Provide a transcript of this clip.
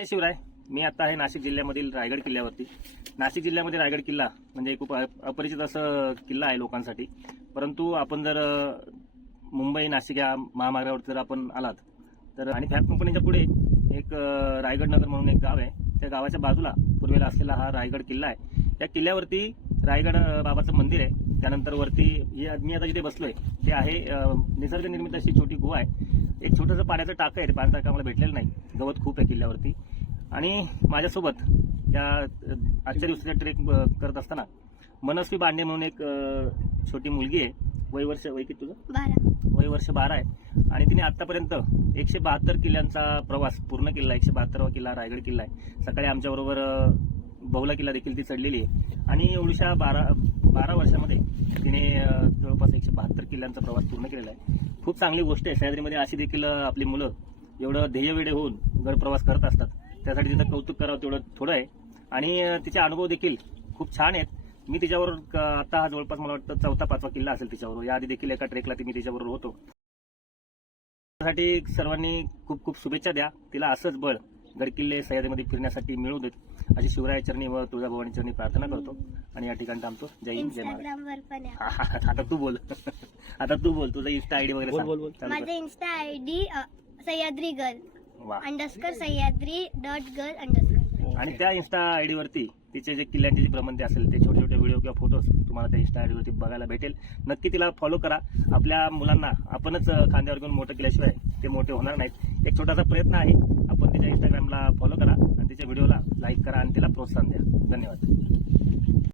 जय शिवराय. मी आता आहे नाशिक जिल्ह्यामधील रायगड किल्ल्यावरती. नाशिक जिल्ह्यामध्ये रायगड किल्ला म्हणजे खूप अपरिचित असं किल्ला आहे लोकांसाठी. परंतु आपण जर मुंबई नाशिक या महामार्गावर जर आपण आलात तर आणि फॅब कंपनीच्या पुढे एक रायगड नगर म्हणून एक गाव आहे. त्या गावाच्या बाजूला पूर्वेला असलेला हा रायगड किल्ला आहे. या किल्ल्यावरती रायगड बाबाचं मंदिर आहे. त्यानंतर वरती मी आता जिथे बसलोय ते आहे निसर्ग निर्मित अशी छोटी गुहा आहे. एक छोटंसं पाण्याचं टाकं आहे. ते पाण्याचं टाकं मला भेटलेलं नाही. गवत खूप आहे किल्ल्यावरती. आणि माझ्यासोबत या आजच्या दिवसाचा ट्रेक करत असताना मनस्वी बांडे म्हणून एक छोटी मुलगी आहे. वय किती तुझं? 12. वय वर्ष 12 आहे. आणि तिने आतापर्यंत 172 किल्ल्यांचा प्रवास पूर्ण केला. 172वा किल्ला रायगड किल्ला आहे. सकाळी आमच्याबरोबर बहुला किल्ला देखील ती चढलेली आहे. आणि एवढ्या 12 वर्षामध्ये तिने जवळपास 172 किल्ल्यांचा प्रवास पूर्ण केलेला आहे. खूप चांगली गोष्ट आहे. सह्याद्रीमध्ये अशी देखील आपली मुलं एवढं ध्येयवेडे होऊन गड प्रवास करत असतात. त्यासाठी तिचं कौतुक करावं तेवढं थोडं आहे. आणि तिचे अनुभव देखील खूप छान आहेत. मी तिच्यावर आता हा जवळपास मला वाटतं 4था-5वा किल्ला असेल तिच्याबरोबर. याआधी देखील एका ट्रेकला मी तिच्याबरोबर होतो. त्यासाठी सर्वांनी खूप खूप शुभेच्छा द्या. तिला असंच बळ गडकिल्ले सह्याद्रीमध्ये फिरण्यासाठी मिळू देत अशी शिवराय चरणी व तुळजाभवानी चरणी प्रार्थना करतो. आणि या ठिकाणी थांबतो. जय हिंद, जय महाराज. आता तू बोल. आता तू बोल. तुझा इन्स्टा आयडी वगैरे सांग. माझा इन्स्टा आयडी सह्याद्री गर्ल _ सह्याद्री.girl_. आणि त्या इन्स्टा आयडी वरती तिचे जे किल्ल्यांचे जे भ्रमंती असेल ते छोटे छोटे व्हिडिओ किंवा फोटोज तुम्हाला त्या इन्स्टा आयडी वरती बघायला भेटेल. नक्की तिला फॉलो करा. आपल्या मुलांना आपणच खांद्यावर घेऊन मोठं केल्याशिवाय ते मोठे होणार नाहीत. एक छोटासा प्रयत्न आहे. आपण तिच्या इंस्टाग्रामला फॉलो करा आणि तिच्या व्हिडिओला लाईक करा आणि तिला प्रोत्साहन द्या. धन्यवाद.